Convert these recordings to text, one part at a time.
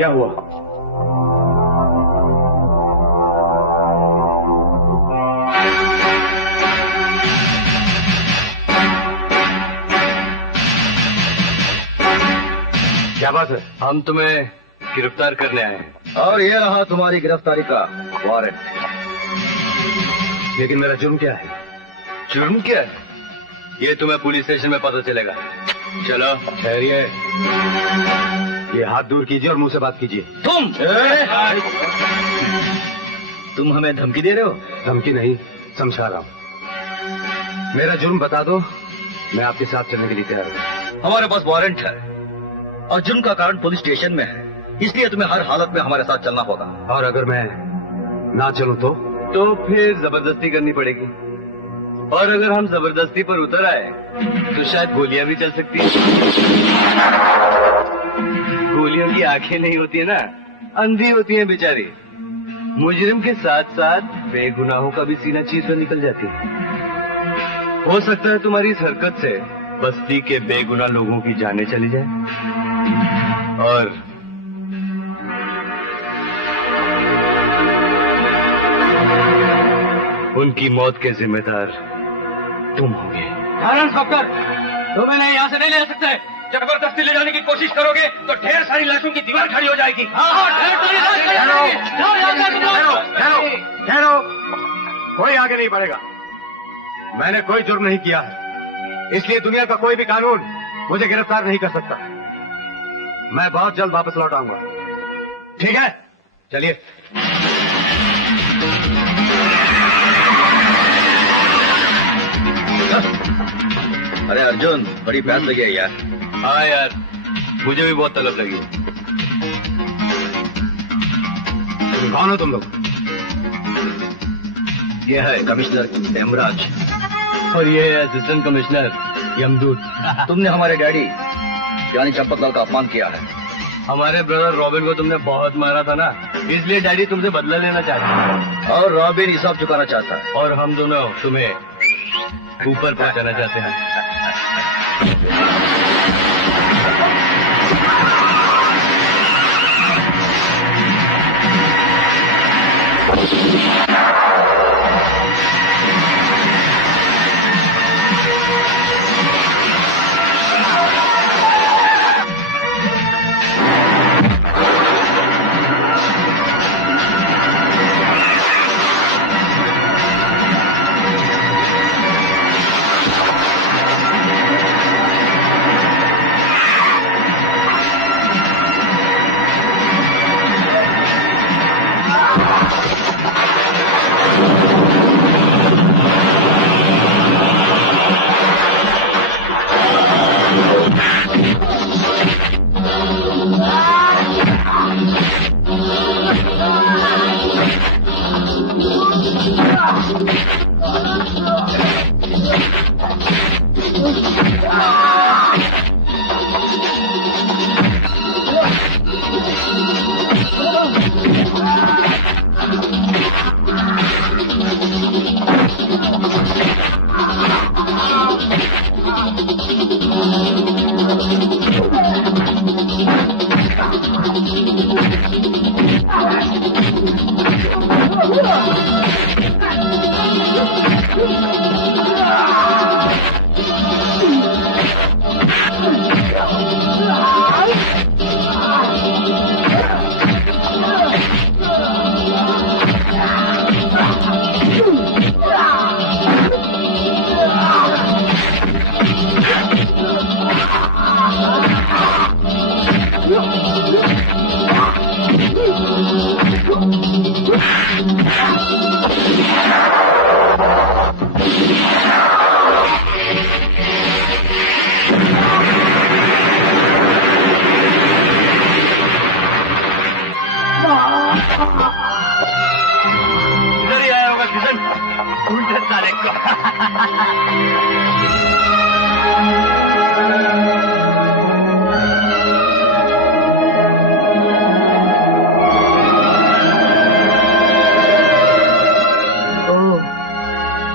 क्या हुआ? क्या बात है? हम तुम्हें गिरफ्तार करने आए हैं। और ये रहा तुम्हारी गिरफ्तारी का वारंट। लेकिन मेरा जुर्म क्या है? जुर्म क्या है? ये तुम्हें पुलिस स्टेशन में पता चलेगा। चलो। ठहरिए, ये हाथ दूर कीजिए और मुंह से बात कीजिए। तुम हमें धमकी दे रहे हो? धमकी नहीं, समझा रहा हूं। मेरा जुर्म बता दो, मैं आपके साथ चलने के लिए तैयार हूं। हमारे पास वारंट है और जुर्म का कारण पुलिस स्टेशन में है, इसलिए तुम्हें हर हालत में हमारे साथ चलना होगा। और अगर मैं ना चलूं तो फिर जबरदस्ती करनी पड़ेगी। और अगर हम जबरदस्ती पर उतर आए तो शायद गोलियां भी चल सकती हैं। गोलियों की आंखें नहीं होती है ना, अंधी होती हैं बेचारी। मुजरिम के साथ साथ बेगुनाहों का भी सीना चीर कर निकल जाती है। हो सकता है तुम्हारी इस हरकत से बस्ती के बेगुनाह लोगों की जानें चली जाए और उनकी मौत के जिम्मेदार तुम होगे। इंस्पेक्टर, तुम्हें नहीं यहाँ से नहीं ले सकते। जबरदस्ती ले जाने की कोशिश करोगे तो ढेर सारी लाशों की दीवार खड़ी हो जाएगी। ठहरो, कोई आगे नहीं बढ़ेगा। मैंने कोई जुर्म नहीं किया है, इसलिए दुनिया का कोई भी कानून मुझे गिरफ्तार नहीं कर सकता। मैं बहुत जल्द वापस लौट आऊंगा। ठीक है, चलिए। अरे अर्जुन, बड़ी प्यास लगी है यार। हाँ यार, मुझे भी बहुत तलब लगी। कौन हो तुम लोग? ये है कमिश्नर हेमराज और ये है असिस्टेंट कमिश्नर यमदूत। तुमने हमारे डैडी यानी चंपकलाल का अपमान किया है। हमारे ब्रदर रॉबिन को तुमने बहुत मारा था ना, इसलिए डैडी तुमसे बदला लेना चाहता है। और रॉबिन हिसाब चुकाना चाहता है। और हम दोनों तुम्हें ऊपर पहुंचाना चाहते हैं।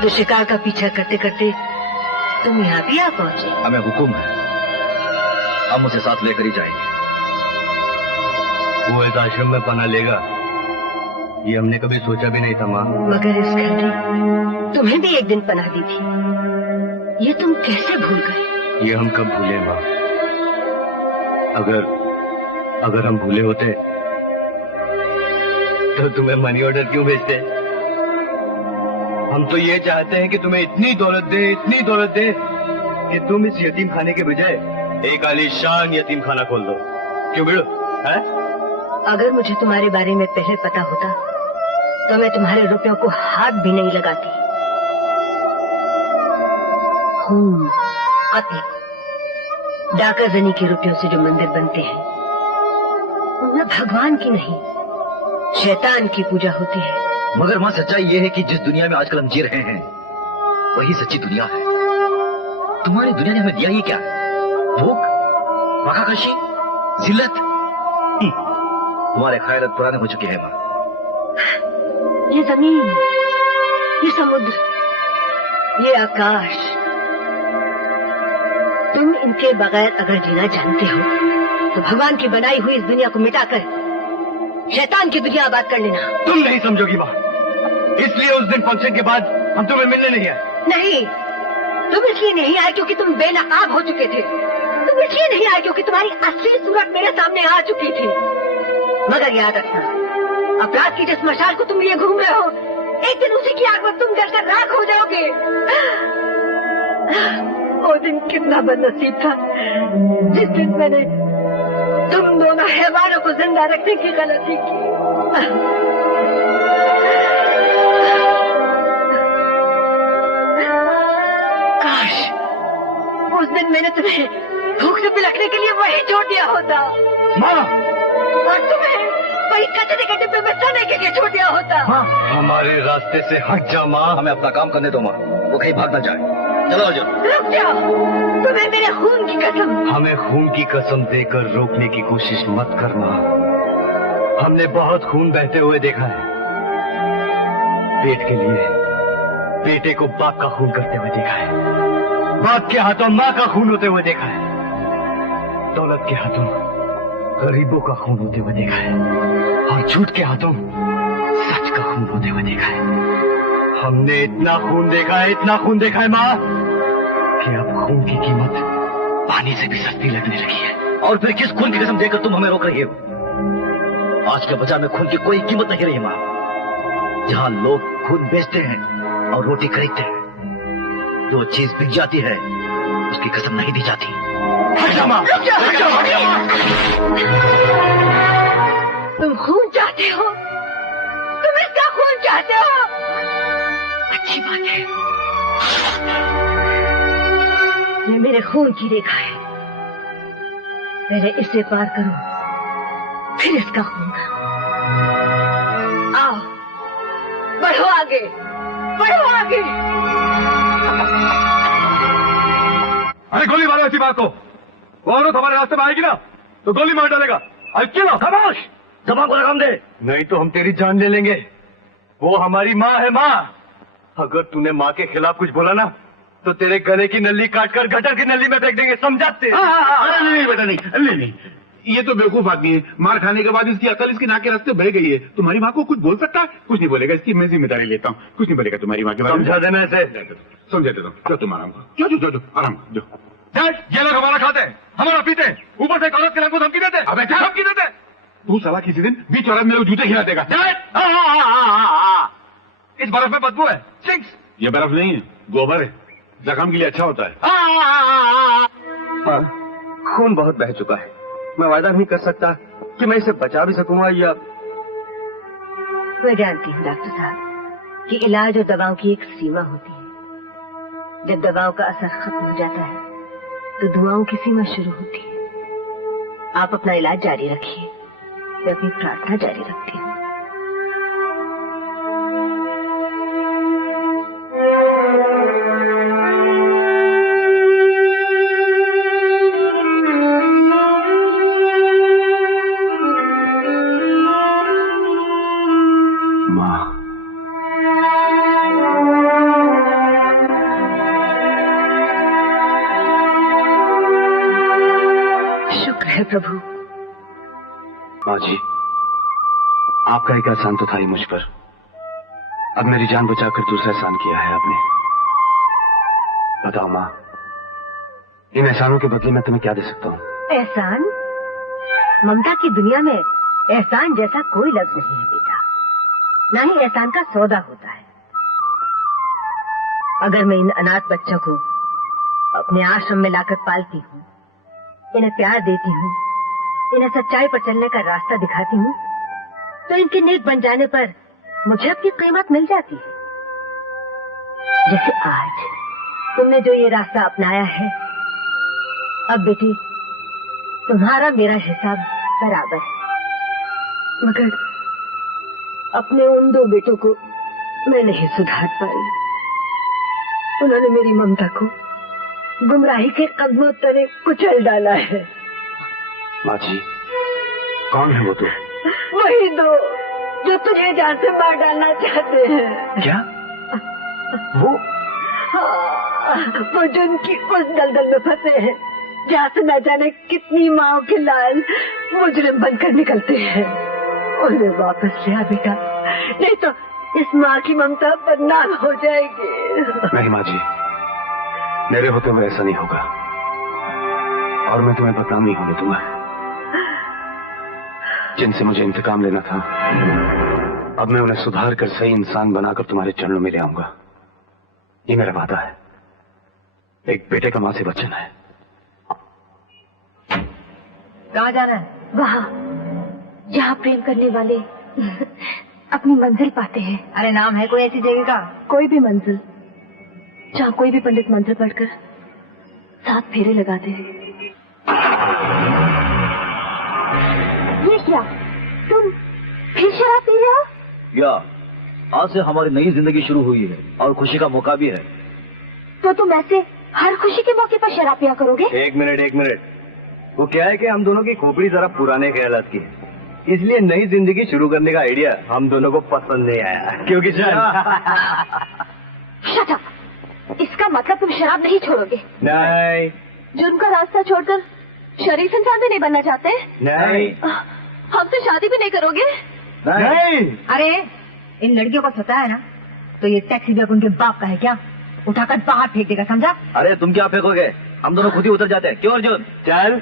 तो शिकार का पीछा करते करते तुम यहाँ भी आ पहुँचे। हमें हुक्म है, हम उसे साथ लेकर ही जाएंगे। वो इस आश्रम में पना लेगा ये हमने कभी सोचा भी नहीं था माँ। मगर इस घर ने तुम्हें भी एक दिन पनाह दी थी, ये तुम कैसे भूल गए? ये हम कब भूले माँ? अगर हम भूले होते तो तुम्हें मनी ऑर्डर क्यों भेजते? हम तो ये चाहते हैं कि तुम्हें इतनी दौलत दे कि तुम इस यतीम खाने के बजाय एक आलीशान यतीम खाना खोल दो। क्यों बिड़ो? है? अगर मुझे तुम्हारे बारे में पहले पता होता तो मैं तुम्हारे रुपयों को हाथ भी नहीं लगाती। अतीक डाका जनी के रुपयों से जो मंदिर बनते हैं उनमें भगवान की नहीं शैतान की पूजा होती है। मगर माँ सच्चाई ये है कि जिस दुनिया में आजकल हम जी रहे हैं वही सच्ची दुनिया है। तुम्हारी दुनिया ने हमें दिया ये क्या? भूख, मकाकशी, जिल्लत। तुम्हारे ख्याल पुराने हो चुके हैं माँ। ये जमीन, ये समुद्र, ये आकाश, तुम इनके बगैर अगर जीना जानते हो तो भगवान की बनाई हुई इस दुनिया को मिटाकर शैतान की दुनिया आबाद कर लेना। तुम नहीं समझोगी माँ, इसलिए उस दिन फंक्शन के बाद हम तुम्हें मिलने नहीं आए। नहीं, तुम इसलिए नहीं आए क्योंकि तुम बेनकाब हो चुके थे। तुम इसलिए नहीं आए क्योंकि तुम्हारी असली सूरत मेरे सामने आ चुकी थी। मगर याद रखना, अपराध की जिस मशाल को तुम लिए घूम रहे हो, एक दिन उसी की आग में तुम जलकर राख हो जाओगे। वो दिन कितना बदनसीब था जिस दिन मैंने तुम दोनों हैवानों को जिंदा रखने की गलती की। काश उस दिन मैंने तुम्हें भूख से पिलकने के लिए वही छोड़ दिया होता माँ, और तुम्हें वही कचरे के डिब्बे में सोने के लिए छोड़ दिया होता। हमारे रास्ते से हट जा माँ। हमें अपना काम करने दो माँ, वो कहीं भाग ना जाए। चलो अर्जुन। रुक जाओ, तुम्हें मेरे खून की कसम। हमें खून की कसम देकर रोकने की कोशिश मत करना। हमने बहुत खून बहते हुए देखा है। पेट के लिए बेटे को बाप का खून करते हुए देखा है, बाप के हाथों माँ का खून होते हुए देखा है, दौलत के हाथों गरीबों का खून होते हुए देखा है, और झूठ के हाथों सच का खून होते हुए देखा है। हमने इतना खून देखा है माँ, कि अब खून की कीमत पानी से भी सस्ती लगने लगी है। और फिर किस खून की कसम देकर तुम हमें रोक रही हो? आज के बाजार में खून की कोई कीमत नहीं रही माँ। जहाँ लोग खून बेचते हैं और रोटी खरीदते हैं, जो चीज बिक जाती है उसकी कसम नहीं दी जाती। तुम खून चाहते हो, तुम इसका खून चाहते हो। अच्छी बात है, ये मेरे खून की रेखा है। पहले इसे पार करो, फिर इसका खून। आओ, बढ़ो आगे, बढ़ो आगे। अरे गोली मारो ऐसी बात को। वो औरत हमारे रास्ते में आएगी ना तो गोली मार डालेगा। अकेला खामोश, जबान को लगाम दे, नहीं तो हम तेरी जान ले लेंगे। वो हमारी माँ है माँ। अगर तूने माँ के खिलाफ कुछ बोला ना तो तेरे गले की नली काटकर गटर की नली में फेंक देंगे, समझाते? नहीं बेटा नहीं, ये तो बेवकूफ आदमी है। मार खाने के बाद इसकी अकल इसकी नाक के रास्ते बह गई है। तुम्हारी माँ को कुछ बोल सकता है? कुछ नहीं बोलेगा, इसकी मैं जिम्मेदारी लेता हूँ। कुछ नहीं बोलेगा तुम्हारी माँ के बारे में। समझा देना ऐसे। समझा देता हूँ। जो तुम आराम करो, जो आराम करो। ये लोग हमारा खाते हैं, हमारा पीते हैं, ऊपर से एक औरत के लंग को धमकी देते हैं। अबे धमकी देते? तू साला किसी दिन बीच औरत में जूते खिला देगा। इस बर्फ में बदबू है, सिंक्स। ये बर्फ नहीं है, गोबर है, जख्म के लिए अच्छा होता है। हाँ, खून बहुत बह चुका है। मैं वादा नहीं कर सकता कि मैं इसे बचा भी सकूंगा या। मैं जानती हूँ डॉक्टर साहब कि इलाज और दवाओं की एक सीमा होती है। जब दवाओं का असर खत्म हो जाता है तो दुआओं की सीमा शुरू होती है। आप अपना इलाज जारी रखिए, मैं अपनी प्रार्थना जारी रखती हूँ। प्रभु। माँ जी, आपका एक एहसान तो था ही मुझ पर, अब मेरी जान बचाकर दूसरा एहसान किया है आपने। बताओ माँ, इन एहसानों के बदले मैं तुम्हें क्या दे सकता हूँ? एहसान? ममता की दुनिया में एहसान जैसा कोई लफ्ज नहीं है बेटा, ना ही एहसान का सौदा होता है। अगर मैं इन अनाथ बच्चों को अपने आश्रम में लाकर पालती हूँ, इन्हें प्यार देती हूँ, इन्हें सच्चाई पर चलने का रास्ता दिखाती हूँ, तो इनके नेक बन जाने पर मुझे अपनी कीमत मिल जाती है। जैसे आज तुमने जो ये रास्ता अपनाया है, अब बेटी तुम्हारा मेरा हिसाब बराबर है। मगर अपने उन दो बेटों को मैं नहीं सुधार पाई। उन्होंने मेरी ममता को गुमराही के कदमों तले कुचल डाला है। माँ जी, कौन है वो तो? वही दो जो तुझे जान से मार डालना चाहते हैं। क्या? वो? हाँ, वो जो उनकी उस दलदल में फंसे हैं, जहाँ से न जाने कितनी माओ के लाल मुजरिम बनकर निकलते हैं। उन्हें वापस ले आ बेटा, नहीं तो इस माँ की ममता बदनाम हो जाएगी। नहीं माँ जी, मेरे होते हुए ऐसा नहीं होगा, और मैं तुम्हें बदनाम नहीं होने दूंगा। जिनसे मुझे इंतकाम लेना था, अब मैं उन्हें सुधार कर सही इंसान बनाकर तुम्हारे चरणों में ले आऊंगा। ये मेरा वादा है, एक बेटे का माँ से वचन है। कहाँ जाना है? वहाँ जहाँ प्रेम करने वाले अपनी मंजिल पाते हैं। अरे नाम है कोई ऐसी जगह का? कोई भी मंजिल जहाँ कोई भी पंडित मंत्र पढ़कर 7 फेरे लगाते हैं। ये क्या, तुम फिर शराब पी रहे हो? या आज से हमारी नई जिंदगी शुरू हुई है और खुशी का मौका भी है। तो तुम ऐसे हर खुशी के मौके पर शराब पिया करोगे? एक मिनट। वो क्या है कि हम दोनों की खोपड़ी जरा पुराने ख्यालात की है, इसलिए नई जिंदगी शुरू करने का आइडिया हम दोनों को पसंद नहीं आया। क्योंकि शट अप। इसका मतलब तुम शराब नहीं छोड़ोगे? नहीं। जुर्म का रास्ता छोड़कर शरीफ इंसान भी नहीं बनना चाहते? नहीं। हमसे शादी भी नहीं करोगे? नहीं। अरे इन लड़कियों को पता है ना, तो ये टैक्सी भी उनके बाप का है क्या? उठाकर बाहर फेंक देगा, समझा? अरे तुम क्या फेंकोगे, हम दोनों खुद ही उतर जाते हैं। क्यों अर्जुन? चल।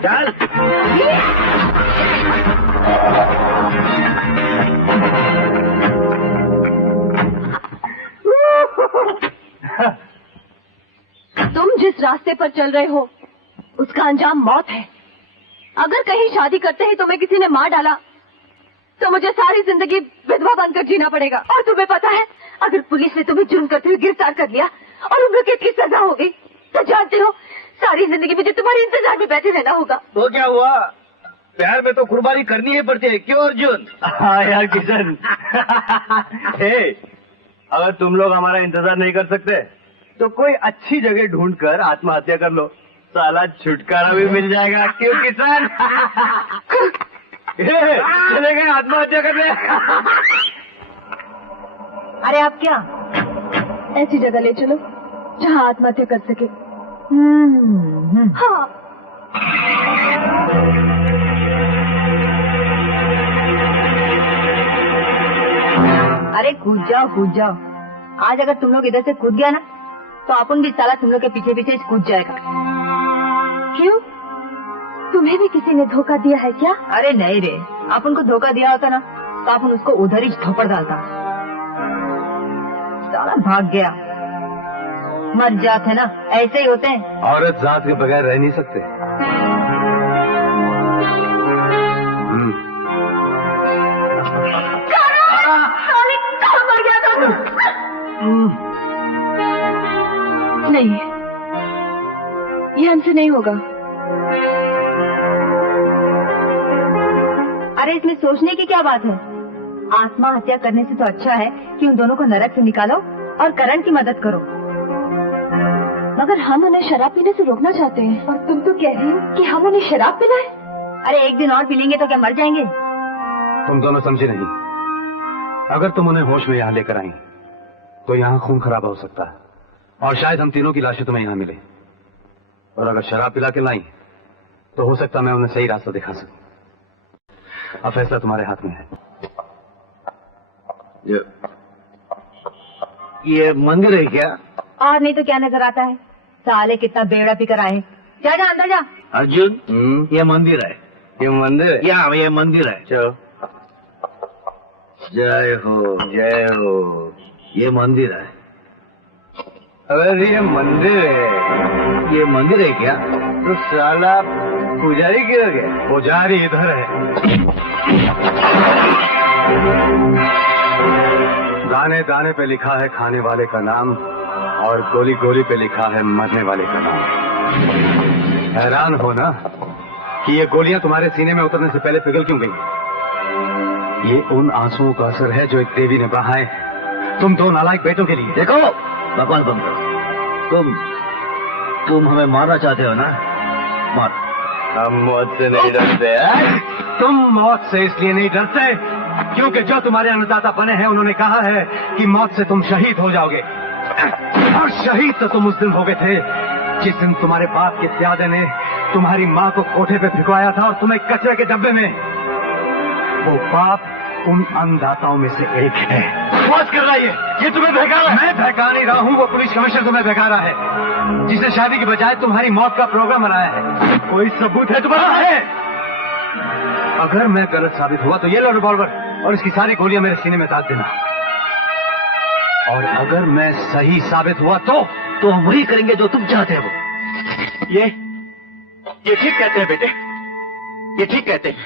तुम जिस रास्ते पर चल रहे हो उसका अंजाम मौत है। अगर कहीं शादी करते ही तुम्हें किसी ने मार डाला तो मुझे सारी जिंदगी विधवा बनकर जीना पड़ेगा। और तुम्हें पता है, अगर पुलिस ने तुम्हें जुर्म करते हुए गिरफ्तार कर लिया और उम्र कैद की सजा हो गई तो जानते हो सारी जिंदगी मुझे तुम्हारे इंतजार में बैठे रहना होगा। तो क्या हुआ, प्यार में तो कुर्बानी करनी ही पड़ती है। क्यों अर्जुन? हाँ यार किशन। अगर तुम लोग हमारा इंतजार नहीं कर सकते तो कोई अच्छी जगह ढूंढकर आत्महत्या कर लो, साला छुटकारा भी मिल जाएगा। क्यों किसान? चले गए आत्महत्या करने। अरे आप क्या ऐसी जगह ले चलो जहाँ आत्महत्या कर सके। हाँ। अरे कूद जाओ। आज अगर तुम लोग इधर से कूद गया ना तो अपन भी साला तुम लोग के पीछे पीछे कूद जाएगा। क्यों, तुम्हें भी किसी ने धोखा दिया है क्या? अरे नहीं रे, अपन को धोखा दिया होता ना तो अपन उसको उधर ही थप्पड़ डालता। साला भाग गया। मर जाते ना, ऐसे ही होते हैं। औरत जात के बगैर रह नहीं सकते। कहाँ मर गया था? नहीं, ये हमसे नहीं होगा। अरे इसमें सोचने की क्या बात है? आत्महत्या करने से तो अच्छा है कि उन दोनों को नरक से निकालो और करण की मदद करो। मगर हम उन्हें शराब पीने से रोकना चाहते हैं और तुम तो कह रही हो कि हम उन्हें शराब पिलाएं? अरे एक दिन और पी लेंगे तो क्या मर जाएंगे? तुम दोनों समझे नहीं। अगर तुम उन्हें होश में यहाँ लेकर आई तो यहाँ खून खराबा हो सकता है और शायद हम तीनों की लाशें तुम्हें यहाँ मिले। और अगर शराब पिला के लाई तो हो सकता मैं उन्हें सही रास्ता दिखा सकूं। अब फैसला तुम्हारे हाथ में है। ये मंदिर है क्या? और नहीं तो क्या नजर आता है? साले कितना बेड़ा पिकर आए। जा जा अंदर जा। अर्जुन, ये मंदिर है। ये मंदिर है? ये मंदिर है। चलो। जय हो, जय हो। ये मंदिर है। अगर ये मंदिर है, ये मंदिर है क्या? तो साला पुजारी किधर गया? पुजारी इधर है। दाने दाने पे लिखा है खाने वाले का नाम और गोली गोली पे लिखा है मरने वाले का नाम। हैरान हो ना कि ये गोलियां तुम्हारे सीने में उतरने से पहले पिघल क्यों गई? ये उन आंसुओं का असर है जो एक देवी ने बहाए तुम दो नालायक बेटों के लिए। देखो भगवान बंद करो। तुम हमें मारना चाहते हो ना? मार। हम मौत से नहीं डरते। तुम मौत से इसलिए नहीं डरते क्योंकि जो तुम्हारे अन्नदाता बने हैं उन्होंने कहा है कि मौत से तुम शहीद हो जाओगे। और शहीद तो तुम उस दिन हो गए थे जिस दिन तुम्हारे बाप के प्यादे ने तुम्हारी माँ को कोठे पे भिगवाया था और तुम्हें कचरे के डब्बे में। वो बाप उन अन्नदाताओं में से एक है। बकवास कर रहा है ये तुम्हें बहका रहा है। मैं बहका नहीं रहा हूँ, वो पुलिस कमिश्नर तुम्हें बहका रहा है जिसने शादी की बजाय तुम्हारी मौत का प्रोग्राम बनाया है। कोई सबूत है तुम्हारा? है। अगर मैं गलत साबित हुआ तो ये लो रिवॉल्वर और इसकी सारी गोलियां मेरे सीने में दाग देना। और अगर मैं सही साबित हुआ तो हम वही करेंगे जो तुम चाहते हो। ये ठीक कहते हैं बेटे, ये ठीक कहते हैं।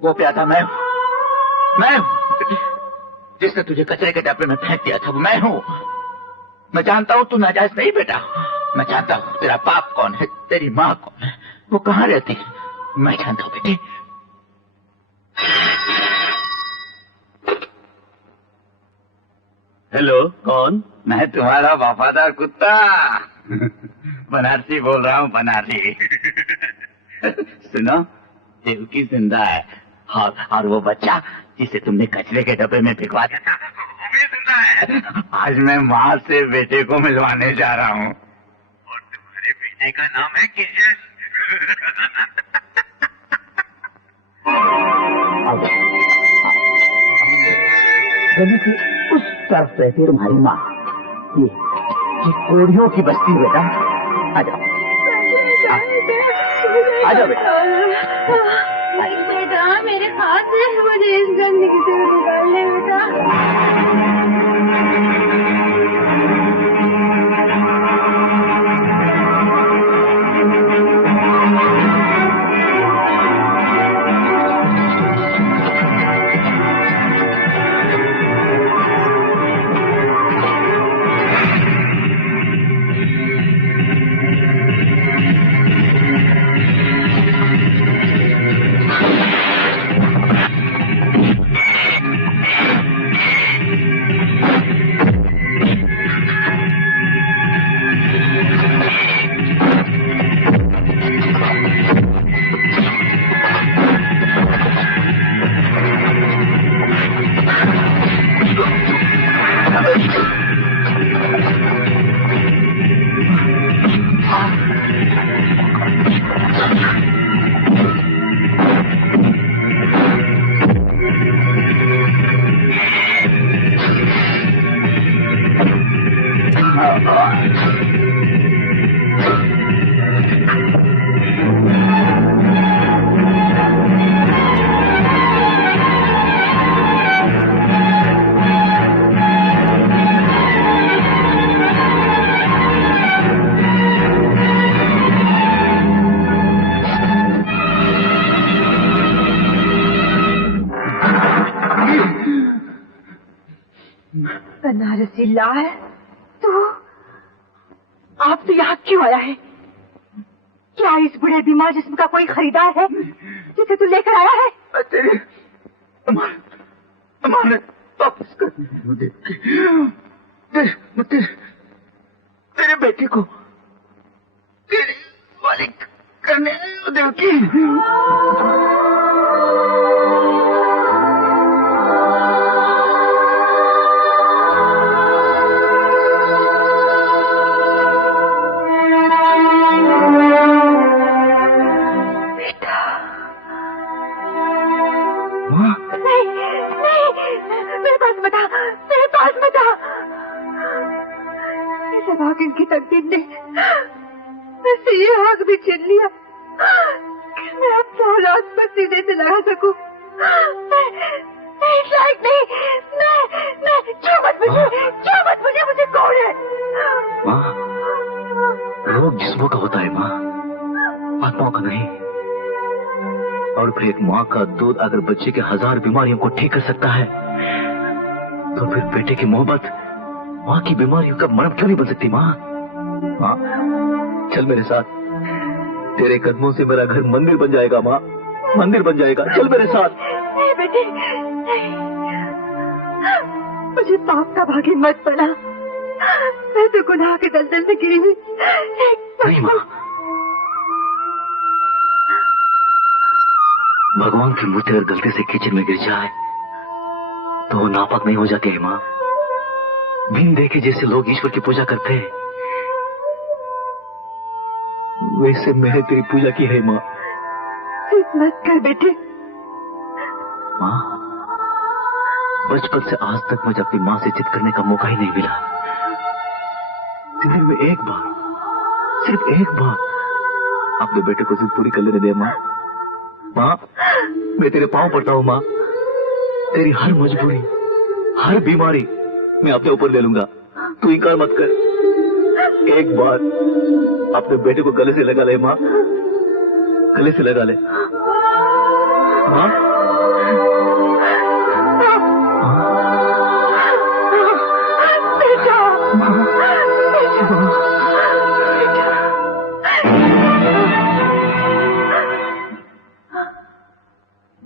वो प्यादा मैं हूं जिसने तुझे कचरे के डब्बे में फेंक दिया था, वो मैं हूं। मैं जानता हूं तू नाजायज नहीं बेटा। मैं जानता हूं तेरा बाप कौन है, तेरी माँ कौन है, वो कहाँ रहती है, मैं जानता हूं बेटे। हेलो, कौन? मैं तुम्हारा वफादार कुत्ता बनारसी बोल रहा हूँ, बनारसी। सुनो, देवकी जिंदा है और वो बच्चा जिसे तुमने कचरे के डब्बे में भिगवा दिया था वो भी जिंदा है। आज मैं माँ से बेटे को मिलवाने जा रहा हूँ और तुम्हारे बेटे का नाम है किशन। गली की उस तरफ रहती तुम्हारी माँ, ये कोढ़ियों की बस्ती बेटा। आ जाओ बेटा, मेरे हाथ से मुझे इस गंदगी से निकाल ले बेटा। बनारसी लाल, तू आप तो यहाँ क्यों आया है? क्या इस बुढ़े बीमार जिस्म का कोई खरीदार है जिसे तू लेकर आया है? तेरी अमानत वापस करने मुझे, तेरे बेटे को तेरे वाले करने देवकी। पास मत आ, मेरे पास मत आ। इस भागिन की तकदीर ने मुझसे ये हक भी छीन लिया कि मैं अपने औलाद पर सीने से लगा सकूं। मैं इस लायक नहीं। मैं छू मत मुझे कौन है? माँ, रोग जिस्मों का होता है माँ, आत्माओं का नहीं। और फिर एक माँ का दूध अगर बच्चे के 1000 बीमारियों को ठीक कर सकता है, तो फिर बेटे की मोहब्बत माँ की बीमारियों का मरहम क्यों नहीं बन सकती? माँ, माँ, चल मेरे साथ। तेरे कदमों से मेरा घर मंदिर बन जाएगा माँ, मंदिर बन जाएगा। चल मेरे साथ। नहीं बेटे, नहीं। मुझे पाप का भागी मत बना। मैं तो गुनाह के दलदल में गिरी हुई नहीं माँ, भगवान की मूर्ति अगर गलती से किचन में गिर जाए तो वो नापाक नहीं हो जाती है माँ। बिन देखे जैसे लोग ईश्वर की पूजा करते हैं, वैसे मैंने तेरी पूजा की है माँ। मत कर बेटे। माँ, बचपन से आज तक मुझे अपनी माँ से जिद करने का मौका ही नहीं मिला। जिंदगी में एक बार, सिर्फ एक बार अपने बेटे को जिद पूरी कर लेने दे माँ। माँ, मैं तेरे पांव पड़ता हूँ माँ। तेरी हर मजबूरी, हर बीमारी मैं अपने ऊपर ले लूंगा। तू इनकार मत कर। एक बार अपने बेटे को गले से लगा ले माँ, गले से लगा ले माँ।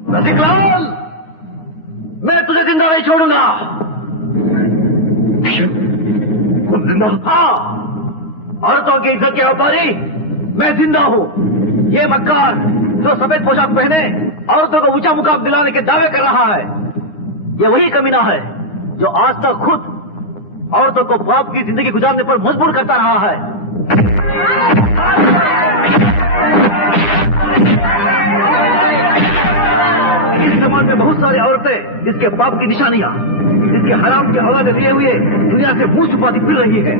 रसिकलाल, मैं तुझे जिंदा नहीं छोड़ूंगा। जिंदा? हाँ, औरतों की इज्जत के व्यापारी मैं जिंदा हूँ। ये मक्कार जो सफेद पोशाक पहने औरतों को ऊंचा मुकाम दिलाने के दावे कर रहा है, ये वही कमीना है जो आज तक खुद औरतों को पाप की जिंदगी गुजारने पर मजबूर करता रहा है। इस समाज में बहुत सारी औरतें इसके पाप की निशानियां, इसके हराम के औलादे लिए हुए दुनिया से मुंह छुपाती फिर रही है।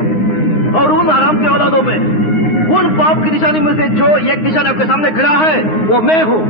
और उन हराम के औलादों में उन पाप की निशानी में से जो एक निशान आपके सामने खड़ा है, वो मैं हूँ।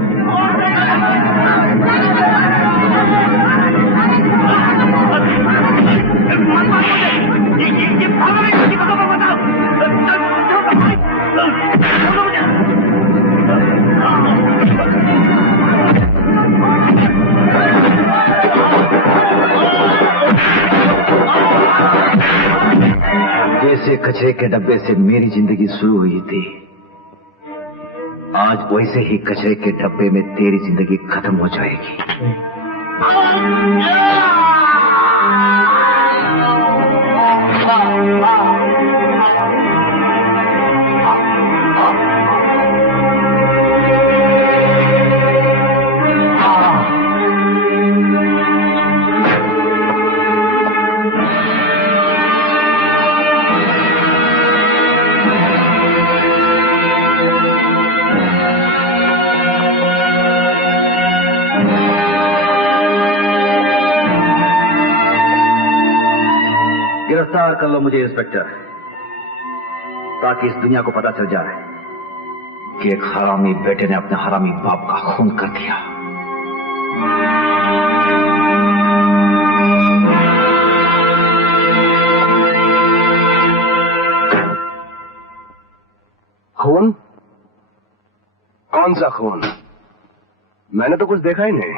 जैसे कचरे के डब्बे से मेरी जिंदगी शुरू हुई थी, आज वैसे ही कचरे के डब्बे में तेरी जिंदगी खत्म हो जाएगी। गिरफ्तार कर लो मुझे इंस्पेक्टर, ताकि इस दुनिया को पता चल जाए कि एक हरामी बेटे ने अपने हरामी बाप का खून कर दिया। खून? कौन सा खून? मैंने तो कुछ देखा ही नहीं।